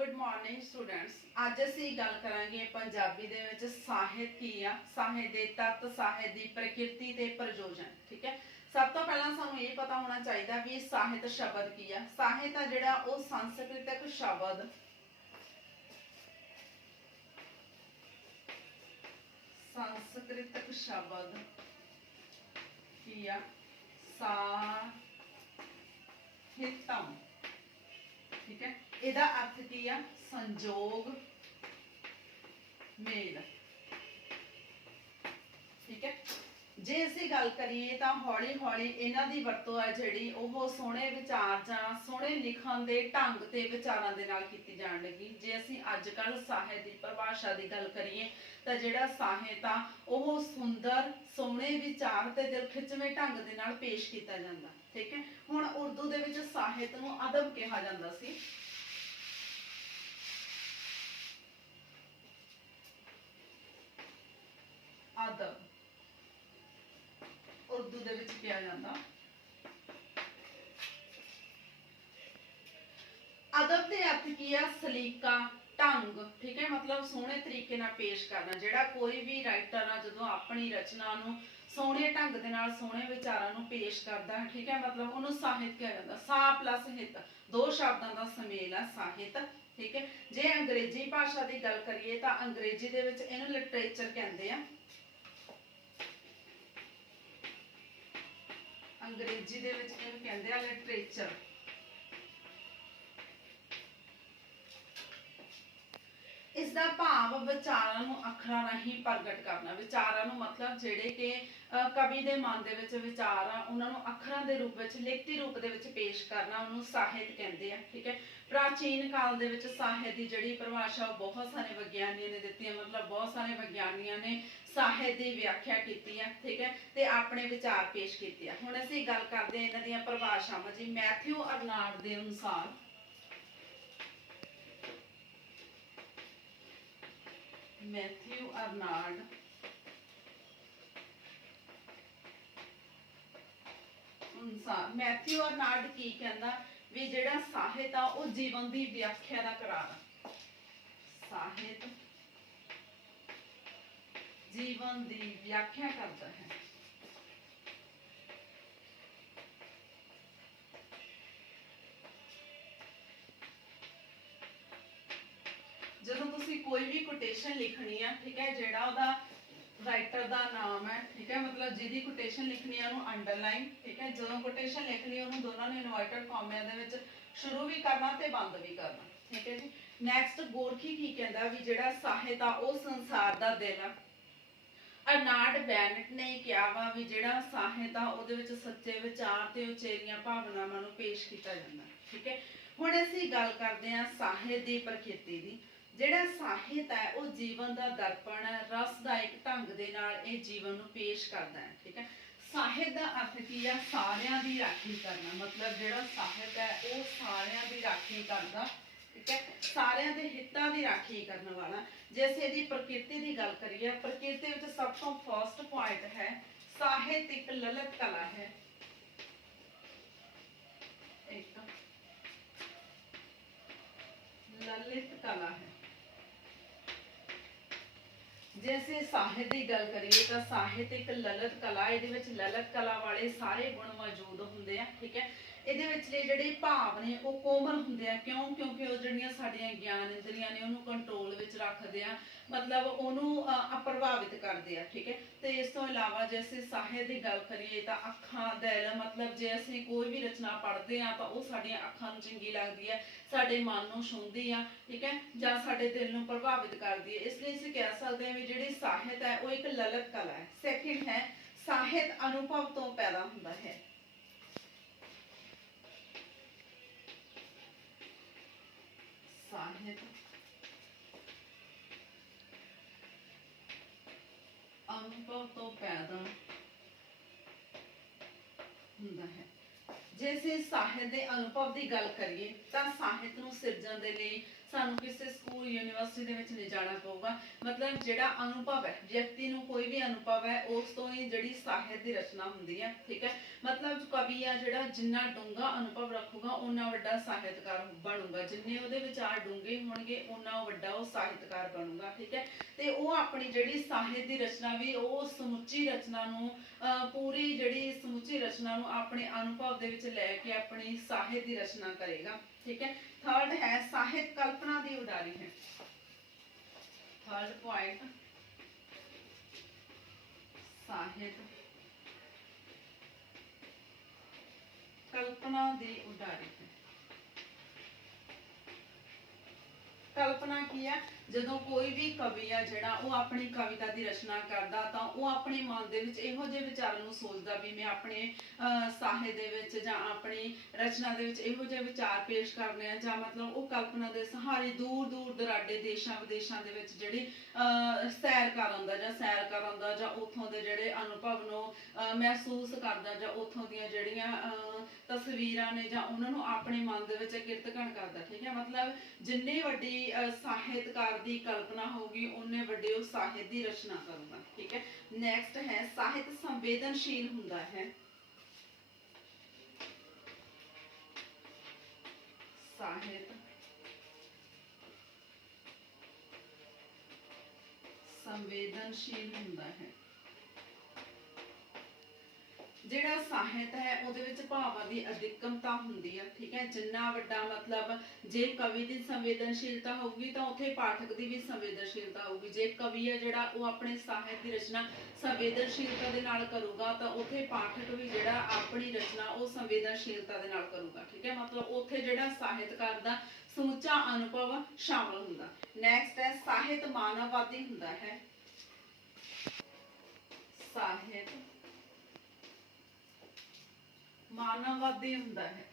Good morning students. अज असीं गल करांगे पंजाबी दे विच साहित की आ, साहित दे तत्त, साहित दी प्रकृति ते प्रयोजन। ठीक है, सब तो पहला सानूं ये पता होना चाहिए भी साहित शब्द की आ। साहित आ जिहड़ा ओह संस्कृतिक शब्द संस्कृतिक शब्द की आ साहित्यम। ठीक है, इहदा अर्थ की आ संजोग, मेल। ठीक है, जे असीं गल करिए तां हौली हौली इन्हां दी वरतों है जिहड़ी ओह सोहणे विचार जां सोहणे लिखण दे ढंग ते विचारां दे नाल कीती जाण लगी। जे असीं अजकल साहित दी परिभाषा दी गल करिए तां जिहड़ा साहित आ ओह सुंदर सोहणे विचार ते दिल खिचवें ढंग दे नाल पेश कीता जांदा। ठीक है, हुण उर्दू दे विच साहित नूं अदब कहा जांदा सी। अदब उर्दू दे विच किया जाता। अदब दे अर्थ की है सलीका, ढंग। ठीक है, मतलब सोहणे तरीके नाल पेश करना। जिहड़ा कोई भी राइटर आ जदों अपनी रचना नूं सोहणे ढंग दे नाल सोहणे विचारां नूं पेश करदा है, ठीक है, मतलब उहनूं साहित कहा जाता। सा प्लस हित दो शब्दां दा सुमेल है साहित। ठीक है, जे अंग्रेजी भाषा की गल करिए तां अंग्रेजी दे विच इहनूं लिटरेचर कहंदे आ। अंग्रेजी दे विच इहनूं कहंदे आ लिटरेचर। इसका भाव विचारां नूं अखरां राहीं प्रगट करना। विचारां नूं मतलब जिहड़े कि कवि दे मन दे विच विचार आ उहनां नूं अखरां दे रूप विच लिखती रूप दे विच पेश करना उहनूं साहित कहंदे आ। ठीक है, प्राचीन काल दे विच साहित दी जिहड़ी परिभाषा बहुत सारे विग्यानियां ने दित्ती है, मतलब बहुत सारे विग्यानियां ने साहित की व्याख्या की है। ठीक है, ते अपने विचार पेश किए हैं। हुण असीं गल करदे हां इन्हां दीयां परिभाषावां जी। मैथ्यू अर्नाल्ड दे अनुसार मैथ्यू अर्नाल्ड अनुसार मैथ्यू अर्नाल्ड की कहंदा भी जिहड़ा साहित आ वो जीवन की व्याख्या दा करार। साहित जीवन की व्याख्या करता है। जदों तुसीं कोई भी कोटेशन लिखनी है, ठीक है, जिहड़ा उहदा राइटर का नाम है, ठीक है, मतलब जिहदी कोटेशन लिखनी है उहनूं अंडरलाइन। ठीक है, जदों कोटेशन लिखनी उहनूं दोनों ने इनवर्टेड कॉमिਆਂ ਦੇ ਵਿੱਚ शुरू भी करना ते बंद भी करना। ठीक है जी, नैक्सट गोरखी की कहंदा भी जिहड़ा साहित आ वो संसार दा दिल आ। अर्नाल्ड बैनेट ने कहा वा भी जिहड़ा साहित आ उहदे विच सच्चे विचार ते उचेरियां भावनावां नूं पेश कीता जांदा। ठीक है, हुण असीं गल करदे हां साहित दी प्रकृति दी। जिहड़ा साहित है वो जीवन का दर्पण है, रसदायक ढंग दे नाल इह जीवन नूं पेश करदा है। ठीक है, साहित का अर्थ की है सारियां दी राखी करना। मतलब जिहड़ा साहित है वो सारियां दी राखी करदा। ठीक है, सारियां दे हितां दी राखी करने वाला। जे असीं इहदी प्रकृति की गल करिए, प्रकृति विच सब तो फर्स्ट पॉइंट है साहित एक ललित कला है। एक ललित कला है। जैसे साहित्य की गल करिए तो साहित्य एक ललित कला, ये ललित कला वाले सारे गुण मौजूद होंगे हैं। ठीक है, ये जिहड़े भाव ने वो कोमल होंगे हैं। क्यों? क्योंकि वो जिहड़ियां साडियां ज्ञान इंद्रियां ने उन्होंने कंट्रोल विच रखते हैं, मतलब उन्होंने अप्रभावित करते हैं। ठीक है, तो इस तो इलावा जे असीं साहित्य की गल करिए तो अखां दिल, मतलब जे असीं कोई भी रचना पढ़ते हैं तो वह साडियां अखां नूं चंगी लगदी है, साडे मन नूं छूंहदी है। ठीक है, जां साडे दिल नूं प्रभावित करती है। इसलिए असीं कह सकते हैं भी जिहड़ी साहित्य है वो एक ललित कला है। सैकेंड है साहित्य अनुभव तो पैदा होता है। साहित्य अनुभव तो पैदा होता है। जे असीं साहित्य के अनुभव की गल करिए तो साहित्य नूं सिरजण दे लई ਸਾਨੂੰ ਕਿਸੇ ਸਕੂਲ ਯੂਨੀਵਰਸਿਟੀ ਦੇ ਵਿੱਚ ਨਹੀਂ ਜਾਣਾ ਪਊਗਾ। ਮਤਲਬ ਜਿਹੜਾ ਅਨੁਭਵ ਹੈ, ਵਿਅਕਤੀ ਨੂੰ ਕੋਈ ਵੀ ਅਨੁਭਵ ਹੈ ਉਸ ਤੋਂ ਹੀ ਜਿਹੜੀ ਸਾਹਿਤ ਦੀ ਰਚਨਾ ਹੁੰਦੀ ਹੈ। ਠੀਕ ਹੈ, ਮਤਲਬ ਕਵੀ ਆ ਜਿਹੜਾ ਜਿੰਨਾ ਡੂੰਘਾ ਅਨੁਭਵ ਰੱਖੂਗਾ ਉਨਾ ਵੱਡਾ ਸਾਹਿਤਕਾਰ ਬਣੂਗਾ, ਜਿੰਨੇ ਉਹਦੇ ਵਿਚਾਰ ਡੂੰਘੇ ਹੋਣਗੇ ਉਨਾ ਵੱਡਾ ਉਹ ਸਾਹਿਤਕਾਰ ਬਣੂਗਾ। ਠੀਕ ਹੈ, ਤੇ ਉਹ ਆਪਣੀ ਜਿਹੜੀ ਸਾਹਿਤ ਦੀ ਰਚਨਾ ਵੀ ਉਹ ਸਮੁੱਚੀ ਰਚਨਾ ਨੂੰ ਪੂਰੀ ਜਿਹੜੀ ਸਮੁੱਚੀ ਰਚਨਾ ਨੂੰ ਆਪਣੇ ਅਨੁਭਵ ਦੇ ਵਿੱਚ ਲੈ ਕੇ ਆਪਣੀ ਸਾਹਿਤ ਦੀ ਰਚਨਾ ਕਰੇਗਾ। ठीक है, थर्ड है साहित्य कल्पना की उडारी है। थर्ड पॉइंट साहित्य कल्पना की उडारी है। कल्पना की है, ਜਦੋਂ ਕੋਈ ਵੀ ਕਵੀ ਆ ਜਿਹੜਾ ਉਹ ਆਪਣੀ ਕਵਿਤਾ ਦੀ ਰਚਨਾ ਕਰਦਾ ਤਾਂ ਉਹ ਆਪਣੇ ਮਨ ਦੇ ਵਿੱਚ ਇਹੋ ਜਿਹੇ ਵਿਚਾਰਾਂ ਨੂੰ ਸੋਚਦਾ ਵੀ ਮੈਂ ਆਪਣੇ ਸਾਹਿਤ ਦੇ ਵਿੱਚ ਜਾਂ ਆਪਣੀ ਰਚਨਾ ਦੇ ਵਿੱਚ ਇਹੋ ਜਿਹੇ ਵਿਚਾਰ ਪੇਸ਼ ਕਰਨੇ ਆ, ਜਾਂ ਮਤਲਬ ਉਹ ਕਲਪਨਾ ਦੇ ਸਹਾਰੇ ਦੂਰ ਦੂਰ ਦਰਾਡੇ ਦੇਸ਼ਾਂ ਵਿਦੇਸ਼ਾਂ ਦੇ ਵਿੱਚ ਜਿਹੜੀ ਸੈਰ ਕਰਨ ਦਾ ਜਾਂ ਉੱਥੋਂ ਦੇ ਜਿਹੜੇ ਅਨੁਭਵ ਨੂੰ ਮਹਿਸੂਸ ਕਰਦਾ ਜਾਂ ਉੱਥੋਂ ਦੀਆਂ ਜਿਹੜੀਆਂ ਤਸਵੀਰਾਂ ਨੇ ਜਾਂ ਉਹਨਾਂ ਨੂੰ ਆਪਣੇ ਮਨ ਦੇ ਵਿੱਚ ਕਿਰਤਕਣ ਕਰਦਾ। ਠੀਕ ਹੈ, ਮਤਲਬ ਜਿੰਨੀ ਵੱਡੀ ਸਾਹਿਤਕਾਰ ਦੀ ਕਲਪਨਾ ਹੋगी उन्ने ਵੱਡੇ ਉਹ ਸਾਹਿਤ ਦੀ ਰਚਨਾ ਕਰੂਗਾ। ठीक है, नेक्स्ट है ਸਾਹਿਤ ਸੰਵੇਦਨਸ਼ੀਲ ਹੁੰਦਾ है। ਸਾਹਿਤ ਸੰਵੇਦਨਸ਼ੀਲ ਹੁੰਦਾ ਹੈ। ਜਿਹੜਾ ਸਾਹਿਤ ਹੈ ਉਹਦੇ ਵਿੱਚ ਭਾਵਾਂ ਦੀ ਅਧਿਕਮਤਾ ਹੁੰਦੀ ਆ। ਠੀਕ ਹੈ, ਜਿੰਨਾ ਵੱਡਾ ਮਤਲਬ ਜੇ ਕਵੀ ਦੀ ਸੰਵੇਦਨਸ਼ੀਲਤਾ ਹੋਊਗੀ ਤਾਂ ਉੱਥੇ ਪਾਠਕ ਦੀ ਵੀ ਸੰਵੇਦਨਸ਼ੀਲਤਾ ਹੋਊਗੀ। ਜੇ ਕਵੀ ਹੈ ਜਿਹੜਾ ਉਹ ਆਪਣੇ ਸਾਹਿਤ ਦੀ ਰਚਨਾ ਸੰਵੇਦਨਸ਼ੀਲਤਾ ਦੇ ਨਾਲ ਕਰੂਗਾ ਤਾਂ ਉੱਥੇ ਪਾਠਕ ਵੀ ਜਿਹੜਾ ਆਪਣੀ ਰਚਨਾ ਉਹ ਸੰਵੇਦਨਸ਼ੀਲਤਾ ਦੇ ਨਾਲ ਕਰੂਗਾ। ਠੀਕ ਹੈ, ਮਤਲਬ ਉੱਥੇ ਜਿਹੜਾ ਸਾਹਿਤਕਾਰ ਦਾ ਸਮੁੱਚਾ ਅਨੁਭਵ ਸ਼ਾਮਲ ਹੁੰਦਾ। ਨੈਕਸਟ ਹੈ ਸਾਹਿਤ ਮਾਨਵਵਾਦੀ ਹੁੰਦਾ ਹੈ। ਸਾਹਿਤ ਮਾਨਵਵਾਦੀ ਹੁੰਦਾ ਹੈ।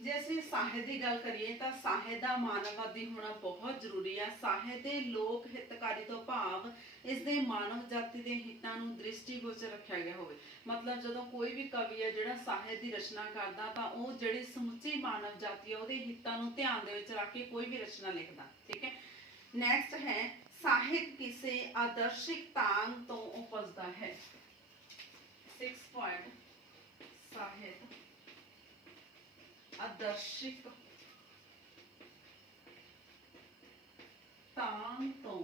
ਜੇ ਅਸੀਂ ਸਾਹਿਤ ਦੀ ਗੱਲ ਕਰੀਏ ਤਾਂ ਸਾਹਿਤ ਦਾ ਮਾਨਵਵਾਦੀ ਹੋਣਾ ਬਹੁਤ ਜ਼ਰੂਰੀ ਹੈ। ਸਾਹਿਤ ਦੇ ਲੋਕ ਹਿਤਕਾਰੀ ਤੋਂ ਭਾਵ ਇਸ ਦੇ ਮਾਨਵ ਜਾਤੀ ਦੇ ਹਿੱਤਾਂ ਨੂੰ ਦ੍ਰਿਸ਼ਟੀਗੋਚਰ ਰੱਖਿਆ ਗਿਆ ਹੋਵੇ। ਮਤਲਬ ਜਦੋਂ ਕੋਈ ਵੀ ਕਵੀ ਹੈ ਜਿਹੜਾ ਸਾਹਿਤ ਦੀ ਰਚਨਾ ਕਰਦਾ ਤਾਂ ਉਹ ਜਿਹੜੀ ਸਮੁੱਚੀ ਮਾਨਵ ਜਾਤੀ ਹੈ ਉਹਦੇ ਹਿੱਤਾਂ ਨੂੰ ਧਿਆਨ ਦੇ ਵਿੱਚ ਰੱਖ ਕੇ ਕੋਈ ਵੀ ਰਚਨਾ ਲਿਖਦਾ। ਠੀਕ ਹੈ, नेक्स्ट है ਸਾਹਿਤ ਕਿਸੇ ਆਦਰਸ਼ਿਕ ਤਾਂਘ ਤੋਂ ਉਪਜਦਾ ਹੈ। 6 पॉइंट ਸਾਹਿਤ ਆਦਰਸ਼ਿਕ ਤਾਂਘ ਤੋਂ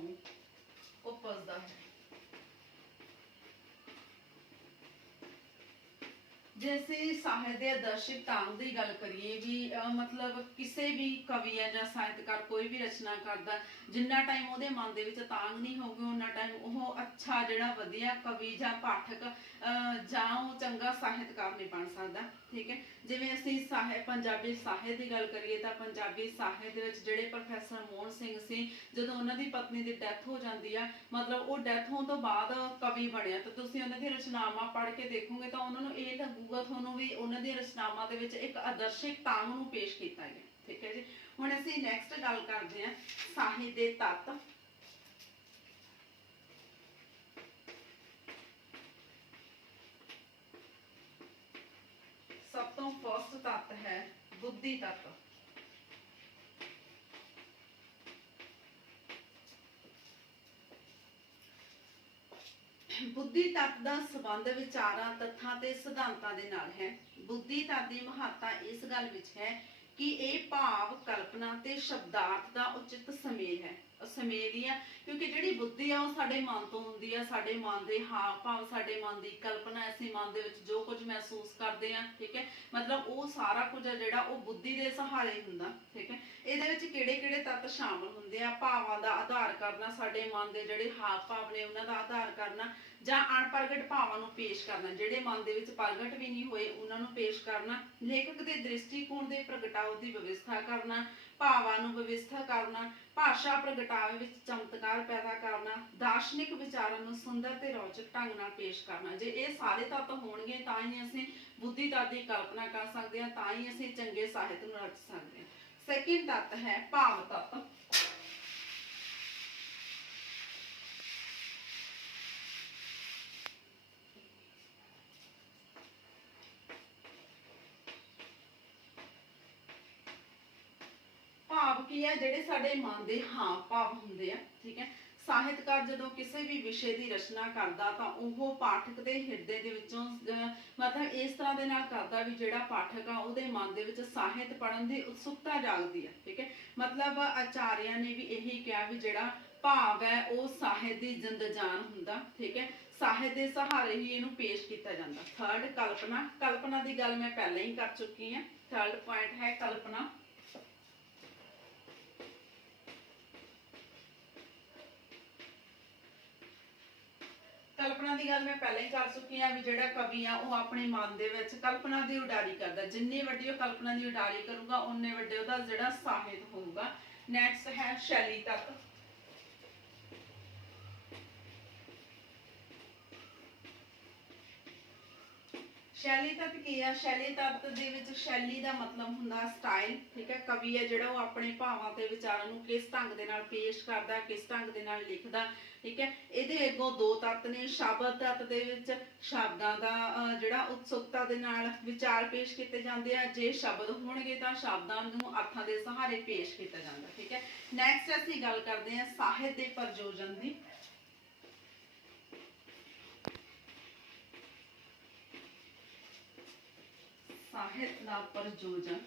ਉਪਜਦਾ ਹੈ। जैसे ਸਾਹਿਤ ਦੇ ਆਦਰਸ਼ਿਕ ਤਾਂਘ ਦੀ ਗੱਲ ਕਰੀਏ ਵੀ ਮਤਲਬ ਕਿਸੇ ਵੀ ਕਵੀ ਹੈ ਜਾਂ ਸਾਹਿਤਕਾਰ ਕੋਈ ਵੀ ਰਚਨਾ ਕਰਦਾ, ਜਿੰਨਾ ਟਾਈਮ ਉਹਦੇ ਮਨ ਦੇ ਵਿੱਚ ਤਾਂਘ ਨਹੀਂ ਹੋਊਗੀ ਉਹਨਾਂ ਟਾਈਮ ਉਹ ਅੱਛਾ ਜਿਹੜਾ ਵਧੀਆ ਕਵੀ ਜਾਂ ਪਾਠਕ ਜਾਂ ਉਹ ਚੰਗਾ ਸਾਹਿਤਕਾਰ ਨਹੀਂ ਬਣ ਸਕਦਾ। ਠੀਕ ਹੈ, ਜਿਵੇਂ ਅਸੀਂ ਪੰਜਾਬੀ ਸਾਹਿਤ ਦੀ ਗੱਲ ਕਰੀਏ ਤਾਂ ਪੰਜਾਬੀ ਸਾਹਿਤ ਦੇ ਵਿੱਚ ਜਿਹੜੇ ਪ੍ਰੋਫੈਸਰ ਮੋਹਨ ਸਿੰਘ ਸੀ, ਜਦੋਂ ਉਹਨਾਂ ਦੀ ਪਤਨੀ ਦੀ ਡੈਥ ਹੋ ਜਾਂਦੀ ਆ, ਮਤਲਬ ਉਹ ਡੈਥ ਹੋਣ ਤੋਂ ਬਾਅਦ ਕਵੀ ਬਣਿਆ ਤਾਂ ਤੁਸੀਂ ਉਹਨਾਂ ਦੀ ਰਚਨਾਵਾਂ ਪੜ੍ਹ ਕੇ ਦੇਖੋਗੇ ਤਾਂ ਉਹਨਾਂ ਨੂੰ ਇਹ ਲੱਗੂਗਾ ਤੁਹਾਨੂੰ ਵੀ ਉਹਨਾਂ ਦੀਆਂ ਰਚਨਾਵਾਂ ਦੇ ਵਿੱਚ ਇੱਕ ਆਦਰਸ਼ਿਕ ਤਾਂਘ ਨੂੰ ਪੇਸ਼ ਕੀਤਾ ਗਿਆ। ਠੀਕ ਹੈ ਜੀ, ਹੁਣ ਅਸੀਂ ਨੈਕਸਟ ਗੱਲ ਕਰਦੇ ਹਾਂ ਸਾਹਿਤ ਦੇ ਤੱਤ। ਸਭ ਤੋਂ ਫਸਟ ਤੱਤ ਹੈ ਬੁੱਧੀ ਤੱਤ। ਬੁੱਧੀ ਤੱਤ ਦਾ ਸੰਬੰਧ ਵਿਚਾਰਾਂ, ਤੱਥਾਂ ਤੇ ਸਿਧਾਂਤਾਂ ਦੇ ਨਾਲ ਹੈ। ਬੁੱਧੀ ਤੱਤ ਦੀ ਮਹੱਤਤਾ ਇਸ ਗੱਲ ਵਿੱਚ ਹੈ ਕਿ ਇਹ ਭਾਵ, ਕਲਪਨਾ ਤੇ ਸ਼ਬਦਾਰਥ ਦਾ ਉਚਿਤ ਸੁਮੇਲ ਹੈ। ਸੁਮੇਲ ਹੀ ਆ ਕਿਉਂਕਿ ਜਿਹੜੀ ਬੁੱਧੀ ਆ ਉਹ ਸਾਡੇ ਮਨ ਤੋਂ ਹੁੰਦੀ ਆ, ਸਾਡੇ ਮਨ ਦੇ ਹਾਵ ਭਾਵ, ਸਾਡੇ ਮਨ ਦੀ ਕਲਪਨਾ, ਅਸੀਂ ਮਨ ਦੇ ਵਿੱਚ ਜੋ ਕੁਝ ਮਹਿਸੂਸ ਕਰਦੇ ਆ। ਠੀਕ ਹੈ, ਮਤਲਬ ਉਹ ਸਾਰਾ ਕੁਝ ਆ ਜਿਹੜਾ ਉਹ ਬੁੱਧੀ ਦੇ ਸਹਾਰੇ ਹੁੰਦਾ। ਠੀਕ ਹੈ, ਇਹਦੇ ਵਿੱਚ ਕਿਹੜੇ ਕਿਹੜੇ ਤੱਤ ਸ਼ਾਮਲ ਹੁੰਦੇ ਆ? ਭਾਵਾਂ ਦਾ ਆਧਾਰ ਕਰਨਾ, ਸਾਡੇ ਮਨ ਦੇ ਜਿਹੜੇ ਹਾਵ ਭਾਵ ਨੇ ਉਹਨਾਂ ਦਾ ਆਧਾਰ ਕਰਨਾ, ਜਾਂ ਅਣਪ੍ਰਗਟ ਭਾਵਾਂ ਨੂੰ ਪੇਸ਼ ਕਰਨਾ, ਜਿਹੜੇ ਮਨ ਦੇ ਵਿੱਚ ਪ੍ਰਗਟ ਵੀ ਨਹੀਂ ਹੋਏ ਉਹਨਾਂ ਨੂੰ ਪੇਸ਼ ਕਰਨਾ, ਲੇਖਕ ਦੇ ਦ੍ਰਿਸ਼ਟੀਕੋਣ ਦੇ ਪ੍ਰਗਟਾਓ ਦੀ ਵਿਵਸਥਾ ਕਰਨਾ, ਭਾਵਾਂ ਨੂੰ ਵਿਵਸਥਾ ਕਰਨਾ, ਭਾਸ਼ਾ ਪ੍ਰਗਟਾਵੇ ਵਿੱਚ ਚਮਤਕਾਰ ਪੈਦਾ ਕਰਨਾ, ਦਾਰਸ਼ਨਿਕ ਵਿਚਾਰਾਂ ਨੂੰ ਸੁੰਦਰ ਤੇ ਰੌਚਕ ਢੰਗ ਨਾਲ ਪੇਸ਼ ਕਰਨਾ। ਜੇ ਇਹ ਸਾਰੇ ਤੱਤ ਹੋਣਗੇ ਤਾਂ ਹੀ ਅਸੀਂ ਬੁੱਧੀ ਤੱਤ ਦੀ ਕਲਪਨਾ ਕਰ ਸਕਦੇ ਹਾਂ, ਤਾਂ ਹੀ ਅਸੀਂ ਚੰਗੇ ਸਾਹਿਤ ਨੂੰ ਰਚ ਸਕਦੇ ਹਾਂ। ਸੈਕਿੰਡ ਤੱਤ ਹੈ ਭਾਵ ਤੱਤ। ਕੀ ਆ, ਜਿਹੜੇ ਸਾਡੇ ਮਨ ਦੇ ਹਾਵ ਭਾਵ ਹੁੰਦੇ ਆ, ਠੀਕ ਹੈ। ਸਾਹਿਤਕਾਰ ਜਦੋਂ ਕਿਸੇ ਵੀ ਵਿਸ਼ੇ ਦੀ ਰਚਨਾ ਕਰਦਾ ਤਾਂ ਉਹ ਪਾਠਕ ਦੇ ਹਿਰਦੇ ਦੇ ਵਿੱਚੋਂ ਮਤਲਬ ਇਸ ਤਰ੍ਹਾਂ ਦੇ ਨਾਲ ਕਰਦਾ ਵੀ ਜਿਹੜਾ ਪਾਠਕ ਆ ਉਹਦੇ ਮਨ ਦੇ ਵਿੱਚ ਸਾਹਿਤ ਪੜ੍ਹਨ ਦੀ ਉਤਸੁਕਤਾ ਜਾਗਦੀ ਹੈ, ਠੀਕ ਹੈ। ਮਤਲਬ ਆਚਾਰੀਆ ਨੇ ਵੀ ਇਹੀ ਕਿਹਾ ਵੀ ਜਿਹੜਾ ਭਾਵ ਹੈ ਉਹ ਸਾਹਿਤ ਦੀ ਜਿੰਦ ਜਾਨ ਹੁੰਦਾ, ਠੀਕ ਹੈ। ਸਾਹਿਤ ਦੇ ਸਹਾਰੇ ਹੀ ਇਹਨੂੰ ਪੇਸ਼ ਕੀਤਾ ਜਾਂਦਾ। ਥਰਡ, ਕਲਪਨਾ। ਕਲਪਨਾ ਦੀ ਗੱਲ ਮੈਂ ਪਹਿਲਾਂ ਹੀ ਕਰ ਚੁੱਕੀ ਹਾਂ। ਥਰਡ ਪੁਆਇੰਟ ਹੈ ਕਲਪਨਾ। ਕਲਪਨਾ ਦੀ ਗੱਲ ਮੈਂ ਪਹਿਲਾਂ ਹੀ ਕਰ ਚੁੱਕੀ ਹਾਂ ਵੀ ਜਿਹੜਾ ਕਵੀ ਆ ਉਹ ਆਪਣੇ ਮਨ ਦੇ ਵਿੱਚ ਕਲਪਨਾ ਦੀ ਉਡਾਰੀ ਕਰਦਾ। ਜਿੰਨੀ ਵੱਡੀ ਉਹ ਕਲਪਨਾ ਦੀ ਉਡਾਰੀ ਕਰੂਗਾ ਉਨੇ ਵੱਡੇ ਉਹਦਾ ਜਿਹੜਾ ਸਾਹਿਤ ਹੋਊਗਾ। ਨੈਕਸਟ ਹੈ ਸ਼ੈਲੀ ਤੱਤ। ਸ਼ੈਲੀ ਤੱਤ ਕੀ ਆ? ਸ਼ੈਲੀ ਤੱਤ ਦੇ ਵਿੱਚ ਸ਼ੈਲੀ ਦਾ ਮਤਲਬ ਹੁੰਦਾ ਸਟਾਈਲ, ਠੀਕ ਹੈ। ਕਵੀ ਹੈ ਜਿਹੜਾ ਉਹ ਆਪਣੇ ਭਾਵਾਂ ਤੇ ਵਿਚਾਰਾਂ ਨੂੰ ਕਿਸ ਢੰਗ ਦੇ ਨਾਲ ਪੇਸ਼ ਕਰਦਾ, ਕਿਸ ਢੰਗ ਦੇ ਨਾਲ ਲਿਖਦਾ, ਠੀਕ ਹੈ। ਇਹਦੇ ਅੱਗੋਂ ਦੋ ਤੱਤ ਨੇ। ਸ਼ਬਦ ਤੱਤ ਦੇ ਵਿੱਚ ਸ਼ਬਦਾਂ ਦਾ ਜਿਹੜਾ ਉਤਸੁਕਤਾ ਦੇ ਨਾਲ ਵਿਚਾਰ ਪੇਸ਼ ਕੀਤੇ ਜਾਂਦੇ ਆ। ਜੇ ਸ਼ਬਦ ਹੋਣਗੇ ਤਾਂ ਸ਼ਬਦਾਂ ਨੂੰ ਅਰਥਾਂ ਦੇ ਸਹਾਰੇ ਪੇਸ਼ ਕੀਤਾ ਜਾਂਦਾ, ਠੀਕ ਹੈ। ਨੈਕਸਟ ਅਸੀਂ ਗੱਲ ਕਰਦੇ ਹਾਂ ਸਾਹਿਤ ਦੇ ਪ੍ਰਯੋਜਨ ਦੀ। ਸਾਹਿਤ ਦਾ ਪ੍ਰਯੋਜਨ।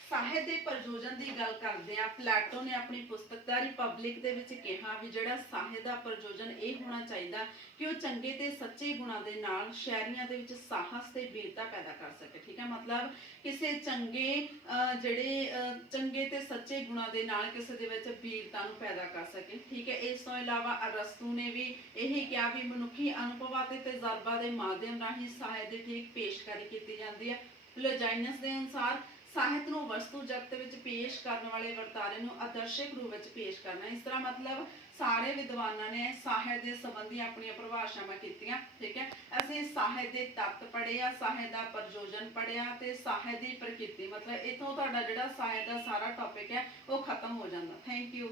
ਸਾਹਿਤ ਦੇ ਪ੍ਰਯੋਜਨ ਦੀ ਗੱਲ ਕਰਦੇ ਆ। ਪਲੈਟੋ ਨੇ ਆਪਣੀ ਪੁਸਤਕ ਦਾ ਰਿਪਬਲਿਕ ਦੇ ਵਿੱਚ ਕਿਹਾ ਵੀ ਜਿਹੜਾ ਸਾਹਿਤ ਦਾ ਪ੍ਰਯੋਜਨ ਇਹ ਹੋਣਾ ਚਾਹੀਦਾ ਕਿ ਉਹ ਚੰਗੇ ਤੇ ਸੱਚੇ ਗੁਣਾਂ ਦੇ ਨਾਲ ਸ਼ਾਇਰੀਆਂ ਦੇ ਵਿੱਚ ਸਾਹਸ ਤੇ ਵੀਰਤਾ ਪੈਦਾ ਕਰ ਸਕੇ, ਠੀਕ ਹੈ। ਮਤਲਬ ਕਿਸੇ ਚੰਗੇ ਚੰਗੇ ਤੇ ਸੱਚੇ ਗੁਣਾਂ ਦੇ ਨਾਲ ਕਿਸੇ ਦੇ ਵਿੱਚ ਵੀਰਤਾ ਨੂੰ ਪੈਦਾ ਕਰ ਸਕੇ, ਠੀਕ ਹੈ। ਇਸ ਤੋਂ ਇਲਾਵਾ ਅਰਸਤੂ ਨੇ ਵੀ ਇਹੀ ਕਿਹਾ ਵੀ ਮਨੁੱਖੀ ਅਨੁਭਵਾਂ ਤੇ ਤਜਰਬਾ ਦੇ ਮਾਧਿਅਮ ਰਾਹੀਂ ਸਾਹਿਤ ਦੀ ਠੀਕ ਪੇਸ਼ਕਾਰੀ ਕੀਤੀ ਜਾਂਦੀ ਹੈ। ਲੋਜਾਈਨਸ ਦੇ ਅਨੁਸਾਰ ਸਾਹਿਤ ਨੂੰ ਵਸਤੂ ਜਗਤ ਵਿੱਚ ਪੇਸ਼ ਕਰਨ ਵਾਲੇ ਵਰਤਾਰੇ ਨੂੰ ਆਦਰਸ਼ਕ ਰੂਪ ਵਿੱਚ ਪੇਸ਼ ਕਰਨਾ। ਇਸ ਤਰ੍ਹਾਂ ਮਤਲਬ ਸਾਰੇ ਵਿਦਵਾਨਾਂ ਨੇ ਸਾਹਿਤ ਦੇ ਸੰਬੰਧੀ ਆਪਣੀਆਂ ਪਰਿਭਾਸ਼ਾਵਾਂ ਕੀਤੀਆਂ, ਠੀਕ ਹੈ। ਅਸੀਂ ਸਾਹਿਤ ਦੇ ਤੱਤ ਪੜ੍ਹਿਆ, ਸਾਹਿਤ ਦਾ ਪ੍ਰਯੋਜਨ ਪੜ੍ਹਿਆ ਤੇ ਸਾਹਿਤ ਦੀ ਪ੍ਰਕਿਰਤੀ। ਮਤਲਬ ਇੱਥੋਂ ਤੁਹਾਡਾ ਜਿਹੜਾ ਸਾਹਿਤ ਦਾ ਸਾਰਾ ਟੌਪਿਕ ਹੈ ਉਹ ਖਤਮ ਹੋ ਜਾਂਦਾ। Thank you.